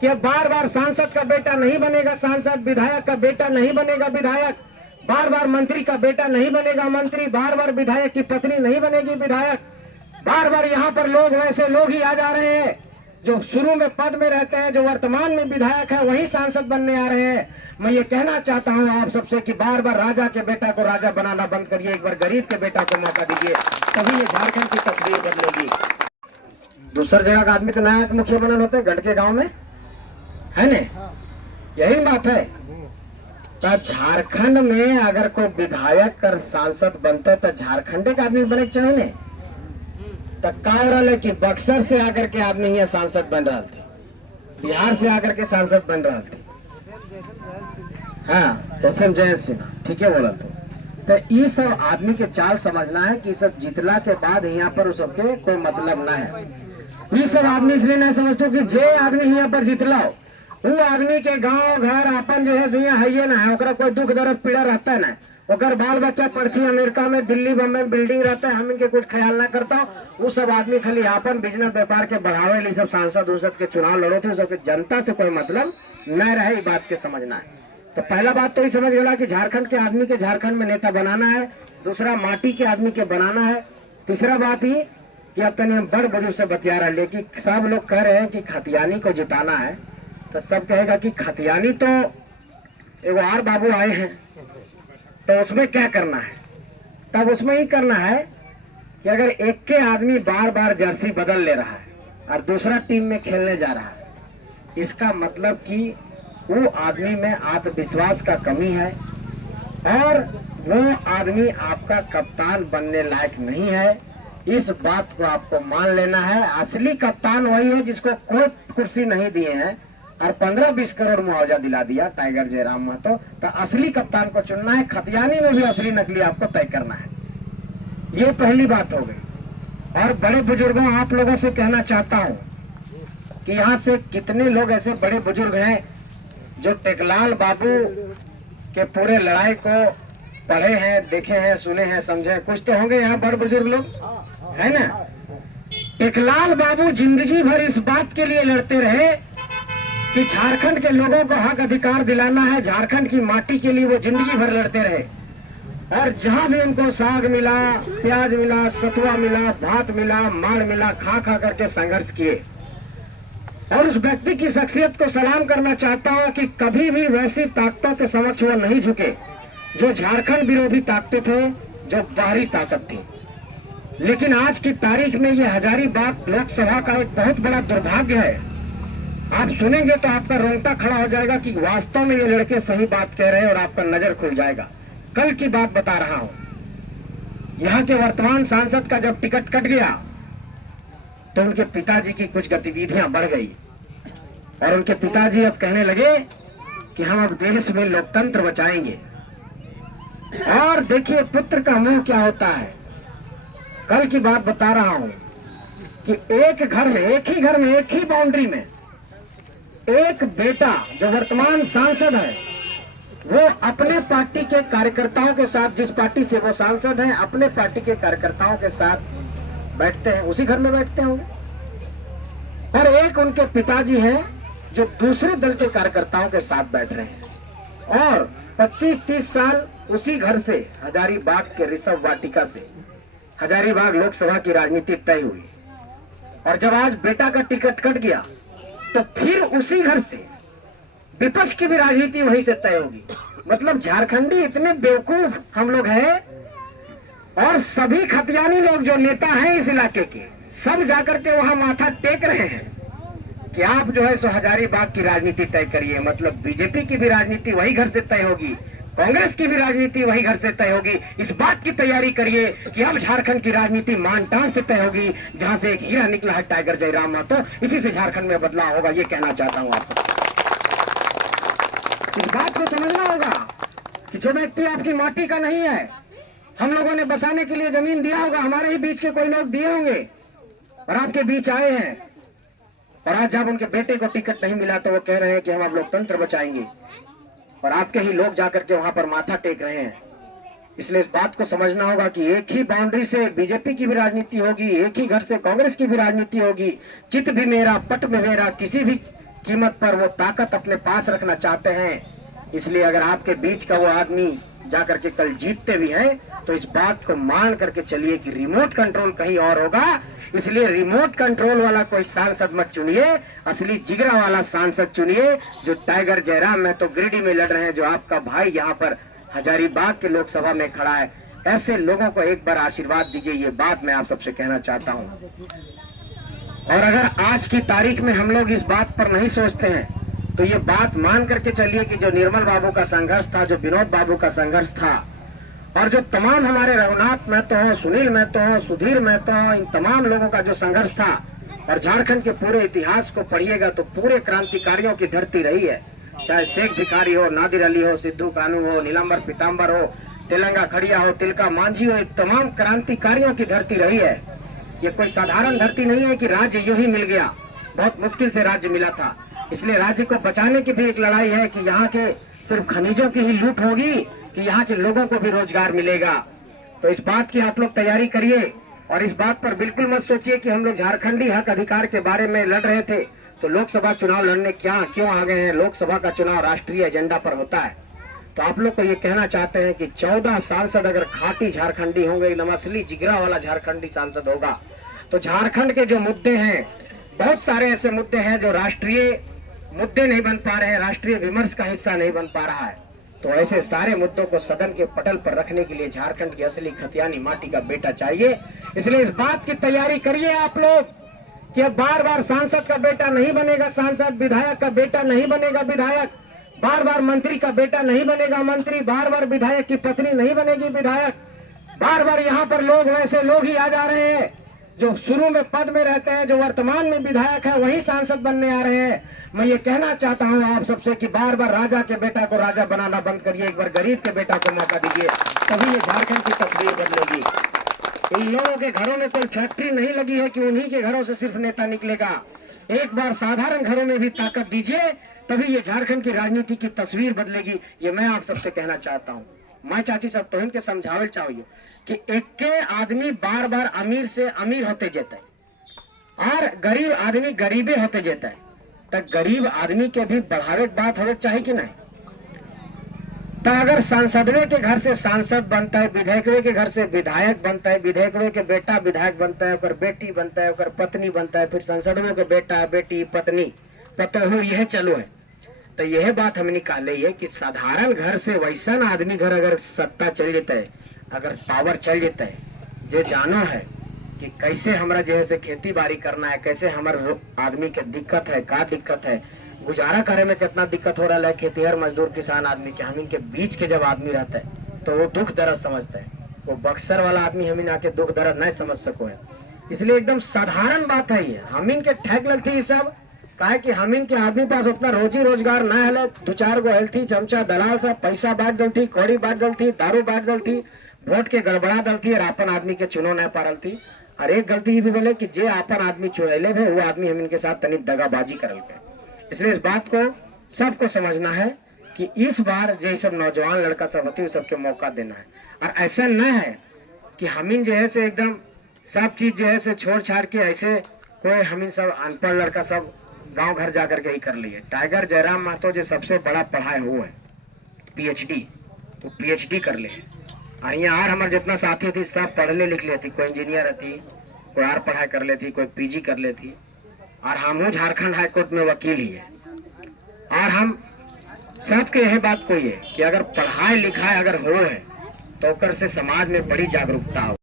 कि अब बार बार सांसद का बेटा नहीं बनेगा सांसद, विधायक का बेटा नहीं बनेगा विधायक, बार बार मंत्री का बेटा नहीं बनेगा मंत्री, बार बार विधायक की पत्नी नहीं बनेगी विधायक, बार बार यहाँ पर लोग वैसे लोग ही आ जा रहे हैं जो शुरू में पद में रहते हैं, जो वर्तमान में विधायक है वही सांसद बनने आ रहे हैं। मैं ये कहना चाहता हूँ आप सबसे कि बार बार राजा के बेटा को राजा बनाना बंद करिए, एक बार गरीब के बेटा को मौका दीजिए, तभी ये झारखंड की तस्वीर बदलेगी। दूसर जगह का आदमी तो नया मुखिया बनल होते गढ़ के गाँव में, है न? यही बात है। तो झारखंड में अगर कोई विधायक कर सांसद बनते तो झारखंड के आदमी बने चाहिए न। तो का हो रहा है कि बक्सर से आकर के आदमी यहाँ सांसद बन रहा थे, बिहार से आकर के सांसद बन रहा थे। हाँ, एसएम जयंत सिन्हा ठीक है बोला। तो ये सब आदमी के चाल समझना है कि सब जितला के बाद यहाँ पर उस सबके कोई मतलब ना है। ये सब आदमी इसलिए नहीं समझते कि जे आदमी यहाँ पर जितला वो आदमी के गांव घर अपन जो है यहाँ है ना है, ओकरा कोई दुख दर्द पीड़ा रहता है ना, ओकर बाल बच्चा पढ़ती अमेरिका में दिल्ली बम्बई में बिल्डिंग रहता है, हम इनके कुछ ख्याल ना करता हूँ। वो सब आदमी खाली अपन बिजनेस व्यापार के बढ़ावे लिए सब सांसद उनसद के चुनाव लड़ो थे, सबके जनता से कोई मतलब न रहे, बात के समझना है। तो पहला बात तो ये समझ गया कि झारखंड के आदमी के झारखंड में नेता बनाना है, दूसरा माटी के आदमी के बनाना है, तीसरा बात ये कि अब तक हम बड़ बुजुर्ग से बतिया रहे हैं कि सब लोग कह रहे हैं कि खतियानी को जिताना है, तो सब कहेगा कि खतियानी तो एगो और बाबू आए हैं, तो उसमें क्या करना है? तब उसमें ही करना है कि अगर एक के आदमी बार बार जर्सी बदल ले रहा है और दूसरा टीम में खेलने जा रहा है, इसका मतलब कि वो आदमी में आत्मविश्वास का कमी है और वो आदमी आपका कप्तान बनने लायक नहीं है। इस बात को आपको मान लेना है। असली कप्तान वही है जिसको कोई कुर्सी नहीं दिए हैं और 15-20 करोड़ मुआवजा दिला दिया टाइगर जयराम महतो, तो असली कप्तान को चुनना है। खतियानी में भी असली नकली आपको तय करना है। ये पहली बात हो गई। और बड़े बुजुर्गों, आप लोगों से कहना चाहता हूं कि यहाँ से कितने लोग ऐसे बड़े बुजुर्ग हैं जो टेकलाल बाबू के पूरे लड़ाई को पढ़े हैं, देखे हैं, सुने हैं, समझे हैं? कुछ तो होंगे यहाँ बड़े बुजुर्ग लोग, है ना? टेकलाल बाबू जिंदगी भर इस बात के लिए लड़ते रहे कि झारखंड के लोगों को हक अधिकार दिलाना है, झारखंड की माटी के लिए वो जिंदगी भर लड़ते रहे। और जहां भी उनको साग मिला, प्याज मिला, सतुआ मिला, भात मिला, माड़ मिला, खा खा करके संघर्ष किए। और उस व्यक्ति की शख्सियत को सलाम करना चाहता हूं कि कभी भी वैसी ताकतों के समक्ष वो नहीं झुके जो झारखंड विरोधी ताकतें थे, जो बाहरी ताकत थी। लेकिन आज की तारीख में ये हजारीबाग लोकसभा का एक बहुत बड़ा दुर्भाग्य है। आप सुनेंगे तो आपका रोंगटा खड़ा हो जाएगा कि वास्तव में ये लड़के सही बात कह रहे हैं और आपका नजर खुल जाएगा। कल की बात बता रहा हूं। यहाँ के वर्तमान सांसद का जब टिकट कट गया तो उनके पिताजी की कुछ गतिविधियां बढ़ गई और उनके पिताजी अब कहने लगे कि हम अब देश में लोकतंत्र बचाएंगे। और देखिए पुत्र का मुंह क्या होता है। कल की बात बता रहा हूं कि एक घर में, एक ही घर में, एक ही बाउंड्री में एक बेटा जो वर्तमान सांसद है वो अपने पार्टी के कार्यकर्ताओं के साथ, जिस पार्टी से वो सांसद हैं, अपने पार्टी के कार्यकर्ताओं के साथ बैठते हैं, उसी घर में बैठते होंगे। और एक उनके पिताजी हैं जो दूसरे दल के कार्यकर्ताओं के साथ बैठ रहे हैं और 25-30 साल उसी घर से, हजारीबाग के ऋषभ वाटिका से हजारीबाग लोकसभा की राजनीति तय हुई। और जब आज बेटा का टिकट कट गया तो फिर उसी घर से विपक्ष की भी राजनीति वहीं से तय होगी। मतलब झारखंडी इतने बेवकूफ हम लोग हैं और सभी खतियानी लोग जो नेता हैं इस इलाके के, सब जाकर के वहां माथा टेक रहे हैं कि आप जो है सो हजारीबाग की राजनीति तय करिए। मतलब बीजेपी की भी राजनीति वही घर से तय होगी, कांग्रेस की भी राजनीति वही घर से तय होगी। इस बात की तैयारी करिए कि अब झारखंड की राजनीति मानटान से तय होगी। जहां से एक हीरा निकला है टाइगर जयराम महतो, इसी से झारखंड में बदलाव होगा। ये कहना चाहता हूं आपको। इस बात को समझना होगा कि जो व्यक्ति आपकी माटी का नहीं है, हम लोगों ने बसाने के लिए जमीन दिया होगा, हमारे ही बीच के कोई लोग दिए होंगे और आपके बीच आए हैं। और आज जब उनके बेटे को टिकट नहीं मिला तो वो कह रहे हैं कि हम अब लोकतंत्र बचाएंगे और आपके ही लोग जाकर के वहां पर माथा टेक रहे हैं। इसलिए इस बात को समझना होगा कि एक ही बाउंड्री से बीजेपी की भी राजनीति होगी, एक ही घर से कांग्रेस की भी राजनीति होगी। चित भी मेरा, पट भी मेरा, किसी भी कीमत पर वो ताकत अपने पास रखना चाहते हैं। इसलिए अगर आपके बीच का वो आदमी जाकर के कल जीतते भी हैं तो इस बात को मान करके चलिए कि रिमोट कंट्रोल कहीं और होगा। इसलिए रिमोट कंट्रोल वाला कोई सांसद मत चुनिए, असली जिगरा वाला सांसद चुनिए जो टाइगर जयराम में तो गिरिडीह में लड़ रहे हैं, जो आपका भाई यहाँ पर हजारीबाग के लोकसभा में खड़ा है। ऐसे लोगों को एक बार आशीर्वाद दीजिए, ये बात मैं आप सबसे कहना चाहता हूँ। और अगर आज की तारीख में हम लोग इस बात पर नहीं सोचते हैं तो ये बात मान करके चलिए कि जो निर्मल बाबू का संघर्ष था, जो विनोद बाबू का संघर्ष था, और जो तमाम हमारे रघुनाथ महतो हो, सुनील महतो हो, सुधीर महतो हो, इन तमाम लोगों का जो संघर्ष था, और झारखंड के पूरे इतिहास को पढ़िएगा तो पूरे क्रांतिकारियों की धरती रही है। चाहे शेख भिखारी हो, नादिर अली हो, सिद्धू कानू हो, नीलांबर पीताम्बर हो, तेलंगा खड़िया हो, तिलका मांझी हो, तमाम क्रांतिकारियों की धरती रही है। ये कोई साधारण धरती नहीं है कि राज्य यूं ही मिल गया, बहुत मुश्किल से राज्य मिला था। इसलिए राज्य को बचाने की भी एक लड़ाई है कि यहाँ के सिर्फ खनिजों की ही लूट होगी कि यहाँ के लोगों को भी रोजगार मिलेगा। तो इस बात की आप लोग तैयारी करिए और इस बात पर बिल्कुल मत सोचिए कि हम लोग झारखंडी हक अधिकार के बारे में लड़ रहे थे तो लोकसभा चुनाव लड़ने क्यों आ गए हैं। लोकसभा का चुनाव राष्ट्रीय एजेंडा पर होता है। तो आप लोग को ये कहना चाहते हैं कि 14 सांसद अगर खाटी झारखंडी होंगे, एकदम असली जिगरा वाला झारखंडी सांसद होगा तो झारखंड के जो मुद्दे हैं, बहुत सारे ऐसे मुद्दे हैं जो राष्ट्रीय मुद्दे नहीं बन पा रहे हैं, राष्ट्रीय विमर्श का हिस्सा नहीं बन पा रहा है। तो ऐसे सारे मुद्दों को सदन के पटल पर रखने के लिए झारखंड की असली खतियानी माटी का बेटा चाहिए। इसलिए इस बात की तैयारी करिए आप लोग कि अब बार बार सांसद का बेटा नहीं बनेगा सांसद, विधायक का बेटा नहीं बनेगा विधायक, बार बार मंत्री का बेटा नहीं बनेगा मंत्री, बार बार विधायक की पत्नी नहीं बनेगी विधायक, बार बार यहाँ पर लोग वैसे लोग ही आ जा रहे हैं जो शुरू में पद में रहते हैं, जो वर्तमान में विधायक है वही सांसद बनने आ रहे हैं। मैं ये कहना चाहता हूँ आप सबसे कि बार बार राजा के बेटा को राजा बनाना बंद करिए, एक बार गरीब के बेटा को मौका दीजिए, तभी ये झारखंड की तस्वीर बदलेगी। इन लोगों के घरों में कोई फैक्ट्री नहीं लगी है कि उन्हीं के घरों से सिर्फ नेता निकलेगा। एक बार साधारण घरों में भी ताकत दीजिए, तभी ये झारखंड की राजनीति की तस्वीर बदलेगी। ये मैं आप सबसे कहना चाहता हूँ। मैं चाची सब तोहिन के समझावल चाहिए कि एक के आदमी बार बार अमीर से अमीर होते जेते और गरीब आदमी गरीबे होते जेते, तो गरीब आदमी के भी बढ़ावे की बात होवे चाहिए कि नहीं। तो अगर सांसदवे के घर से सांसद बनता है, विधायकवे के घर से विधायक बनता है, विधायकवे के बेटा विधायक बनता है, बेटी बनता है, पत्नी बनता है, फिर संसदवे के बेटा बेटी पत्नी पतोहू यह चलो है। तो यह बात हमने निकाले है कि साधारण घर से वैसा आदमी घर अगर सत्ता चल जाता है, अगर पावर चल जाता है, जो जानो है कि कैसे हमारा जैसे खेती बाड़ी करना है, कैसे हमारे आदमी के दिक्कत है, का दिक्कत है, गुजारा करे में कितना दिक्कत हो रहा है खेतीहर मजदूर किसान आदमी के, हम इनके बीच के जब आदमी रहता है तो वो दुख दर्द समझता है। वो बक्सर वाला आदमी हम आके दुख दर्द नहीं समझ सको है। इसलिए एकदम साधारण बात है ये, हम इनके ठेक लगती सब काहे कि हम इनके आदमी पास उतना रोजी रोजगार न है, 2-4 गो हेल्थी चमचा दलाल सा पैसा बांट दलती, कौड़ी बांट दलती, दारू बांट दलती, वोट के गड़बड़ा दलती और अपन आदमी के चुनो नहीं पारलती। और एक गलती ये भी बोले कि जे अपन आदमी चुनैले है वो आदमी हम इनके साथ तनिक दगाबाजी करल पे। इसलिए इस बात को सबको समझना है कि इस बार जो सब नौजवान लड़का सब होती है सबके मौका देना है। और ऐसा न है कि हम जो है से एकदम सब चीज जो है से छोड़ छाड़ के ऐसे कोई हम सब अनपढ़ लड़का सब गांव घर जाकर के ही कर लिए। टाइगर जयराम महतो जो सबसे बड़ा पढ़ाई हुआ है PhD, वो PhD कर ले। यहाँ और हमारे जितना साथी थी सब पढ़ले लिख लेती, कोई इंजीनियर रहती, कोई और पढ़ाई कर लेती, कोई PG कर लेती। और हम झारखंड हाईकोर्ट में वकील ही है। और हम सबके यही बात कोई है कि अगर पढ़ाई लिखाई अगर हो है तो ओकर से समाज में बड़ी जागरूकता हो।